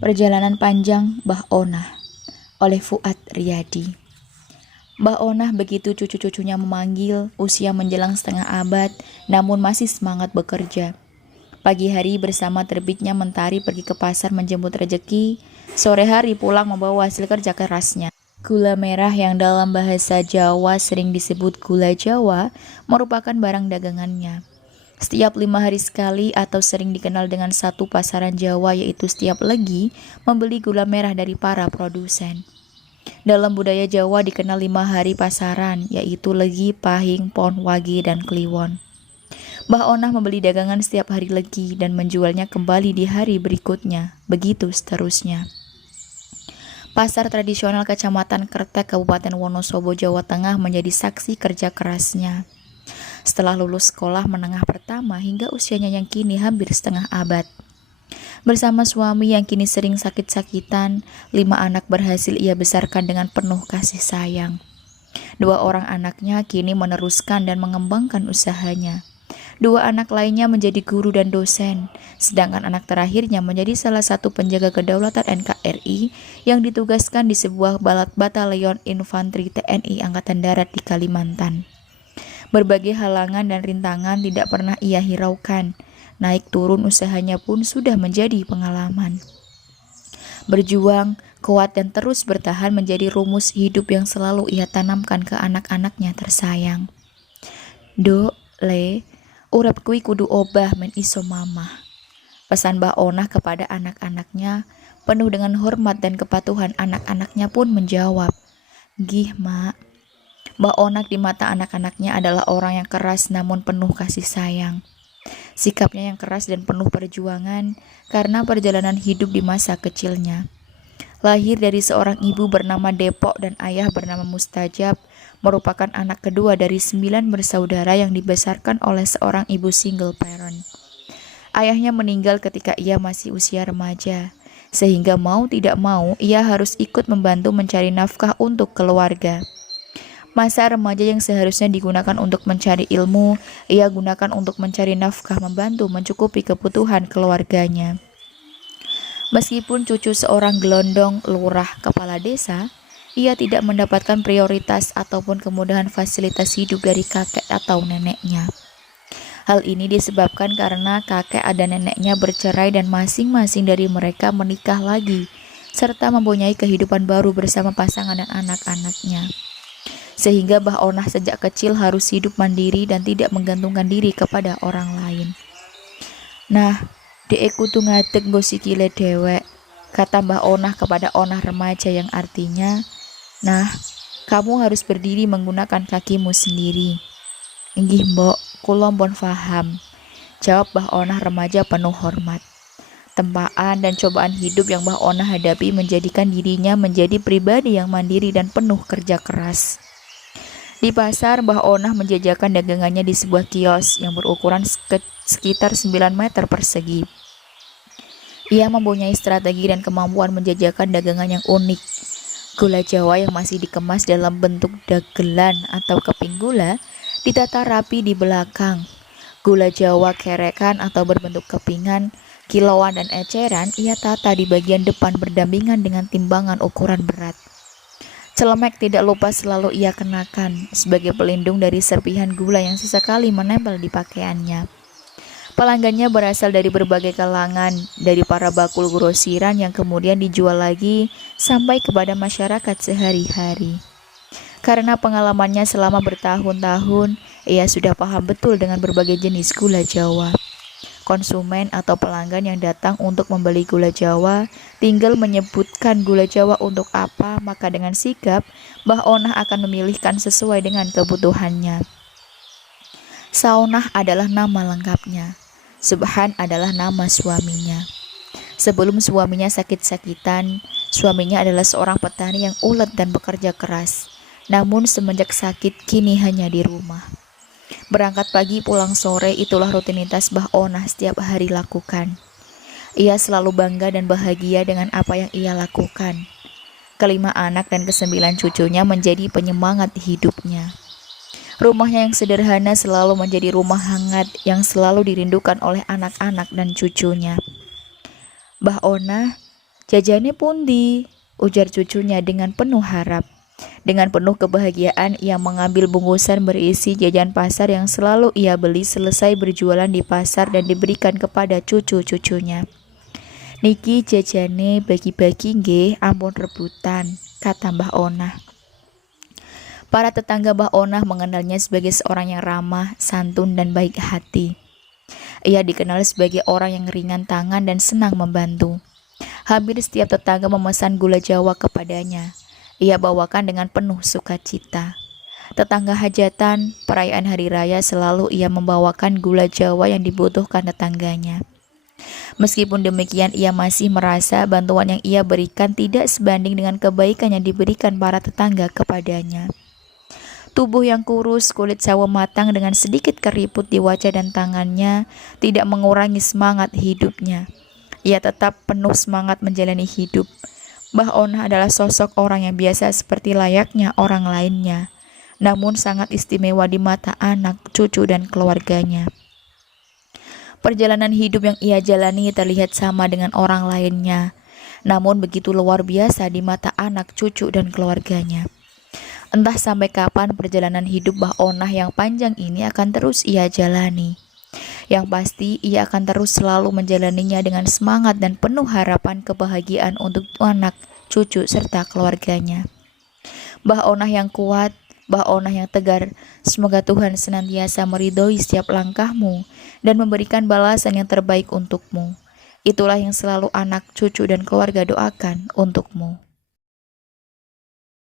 Perjalanan Panjang Mbah Onah oleh Fuad Riyadi. Mbah Onah begitu cucu-cucunya memanggil, usia menjelang setengah abad, namun masih semangat bekerja. Pagi hari bersama terbitnya mentari pergi ke pasar menjemput rejeki, sore hari pulang membawa hasil kerja kerasnya. Gula merah yang dalam bahasa Jawa sering disebut gula Jawa merupakan barang dagangannya. Setiap 5 hari sekali atau sering dikenal dengan satu pasaran Jawa yaitu setiap legi membeli gula merah dari para produsen. Dalam budaya Jawa dikenal 5 hari pasaran yaitu Legi, Pahing, Pon, Wage, dan Kliwon. Mbah Onah membeli dagangan setiap hari legi dan menjualnya kembali di hari berikutnya, begitu seterusnya. Pasar tradisional Kecamatan Kertek, Kabupaten Wonosobo, Jawa Tengah menjadi saksi kerja kerasnya. Setelah lulus sekolah menengah pertama hingga usianya yang kini hampir setengah abad. Bersama suami yang kini sering sakit-sakitan, 5 anak berhasil ia besarkan dengan penuh kasih sayang. 2 orang anaknya kini meneruskan dan mengembangkan usahanya. 2 anak lainnya menjadi guru dan dosen, sedangkan anak terakhirnya menjadi salah satu penjaga kedaulatan NKRI yang ditugaskan di sebuah batalion infanteri TNI Angkatan Darat di Kalimantan. Berbagai halangan dan rintangan tidak pernah ia hiraukan. Naik turun usahanya pun sudah menjadi pengalaman. Berjuang, kuat dan terus bertahan menjadi rumus hidup yang selalu ia tanamkan ke anak-anaknya tersayang. Do, le, urep kui kudu obah men iso mamah. Pesan Mbah Onah kepada anak-anaknya penuh dengan hormat dan kepatuhan. Anak-anaknya pun menjawab, "Gih, Mak." Mbah Onah di mata anak-anaknya adalah orang yang keras namun penuh kasih sayang. Sikapnya yang keras dan penuh perjuangan karena perjalanan hidup di masa kecilnya. Lahir dari seorang ibu bernama Depok dan ayah bernama Mustajab, merupakan anak kedua dari 9 bersaudara yang dibesarkan oleh seorang ibu single parent. Ayahnya meninggal ketika ia masih usia remaja, sehingga mau tidak mau ia harus ikut membantu mencari nafkah untuk keluarga. Masa remaja yang seharusnya digunakan untuk mencari ilmu, ia gunakan untuk mencari nafkah, membantu mencukupi kebutuhan keluarganya. Meskipun cucu seorang gelondong lurah kepala desa, ia tidak mendapatkan prioritas ataupun kemudahan fasilitas hidup dari kakek atau neneknya. Hal ini disebabkan karena kakek dan neneknya bercerai dan masing-masing dari mereka menikah lagi, serta mempunyai kehidupan baru bersama pasangan dan anak-anaknya. Sehingga Mbah Onah sejak kecil harus hidup mandiri dan tidak menggantungkan diri kepada orang lain. Nah, dek kudu ngadeg nggo sikile dewek, kata Mbah Onah kepada Onah remaja yang artinya, "Nah, kamu harus berdiri menggunakan kakimu sendiri." "Inggih, Mbok, kula mpun paham," jawab Mbah Onah remaja penuh hormat. Tempaan dan cobaan hidup yang Mbah Onah hadapi menjadikan dirinya menjadi pribadi yang mandiri dan penuh kerja keras. Di pasar, Mbah Onah menjajakan dagangannya di sebuah kios yang berukuran sekitar 9 meter persegi. Ia mempunyai strategi dan kemampuan menjajakan dagangan yang unik. Gula Jawa yang masih dikemas dalam bentuk dagelan atau keping gula ditata rapi di belakang. Gula Jawa kerekan atau berbentuk kepingan, kilauan dan eceran ia tata di bagian depan berdampingan dengan timbangan ukuran berat. Celemek tidak lupa selalu ia kenakan sebagai pelindung dari serpihan gula yang sesekali menempel di pakaiannya. Pelanggannya berasal dari berbagai kalangan, dari para bakul grosiran yang kemudian dijual lagi sampai kepada masyarakat sehari-hari. Karena pengalamannya selama bertahun-tahun, ia sudah paham betul dengan berbagai jenis gula Jawa. Konsumen atau pelanggan yang datang untuk membeli gula Jawa tinggal menyebutkan gula Jawa untuk apa, maka dengan sigap Mbah Onah akan memilihkan sesuai dengan kebutuhannya. Saonah adalah nama lengkapnya. Subhan adalah nama suaminya. Sebelum suaminya sakit-sakitan, suaminya adalah seorang petani yang ulet dan bekerja keras. Namun semenjak sakit kini hanya di rumah. Berangkat pagi pulang sore itulah rutinitas Mbah Onah setiap hari lakukan. Ia selalu bangga dan bahagia dengan apa yang ia lakukan. Kelima anak dan ke-9 cucunya menjadi penyemangat hidupnya. Rumahnya yang sederhana selalu menjadi rumah hangat yang selalu dirindukan oleh anak-anak dan cucunya. Mbah Onah "Jajane pundi?" ujar cucunya dengan penuh harap. Dengan penuh kebahagiaan, ia mengambil bungkusan berisi jajan pasar yang selalu ia beli selesai berjualan di pasar dan diberikan kepada cucu-cucunya. "Niki jajane bagi-bagi nggih, ampun rebutan," kata Mbah Onah. Para tetangga Mbah Onah mengenalnya sebagai seorang yang ramah, santun, dan baik hati. Ia dikenal sebagai orang yang ringan tangan dan senang membantu. Hampir setiap tetangga memesan gula Jawa kepadanya. Ia bawakan dengan penuh sukacita. Tetangga hajatan, perayaan hari raya selalu ia membawakan gula Jawa yang dibutuhkan tetangganya. Meskipun demikian, ia masih merasa bantuan yang ia berikan tidak sebanding dengan kebaikan yang diberikan para tetangga kepadanya. Tubuh yang kurus, kulit sawo matang dengan sedikit keriput di wajah dan tangannya tidak mengurangi semangat hidupnya. Ia tetap penuh semangat menjalani hidup. Mbah Onah adalah sosok orang yang biasa seperti layaknya orang lainnya, namun sangat istimewa di mata anak, cucu, dan keluarganya. Perjalanan hidup yang ia jalani terlihat sama dengan orang lainnya, namun begitu luar biasa di mata anak, cucu, dan keluarganya. Entah sampai kapan perjalanan hidup Mbah Onah yang panjang ini akan terus ia jalani. Yang pasti, ia akan terus selalu menjalaninya dengan semangat dan penuh harapan kebahagiaan untuk anak, cucu, serta keluarganya. Mbah Onah yang kuat, Mbah Onah yang tegar, semoga Tuhan senantiasa meridhoi setiap langkahmu dan memberikan balasan yang terbaik untukmu. Itulah yang selalu anak, cucu, dan keluarga doakan untukmu.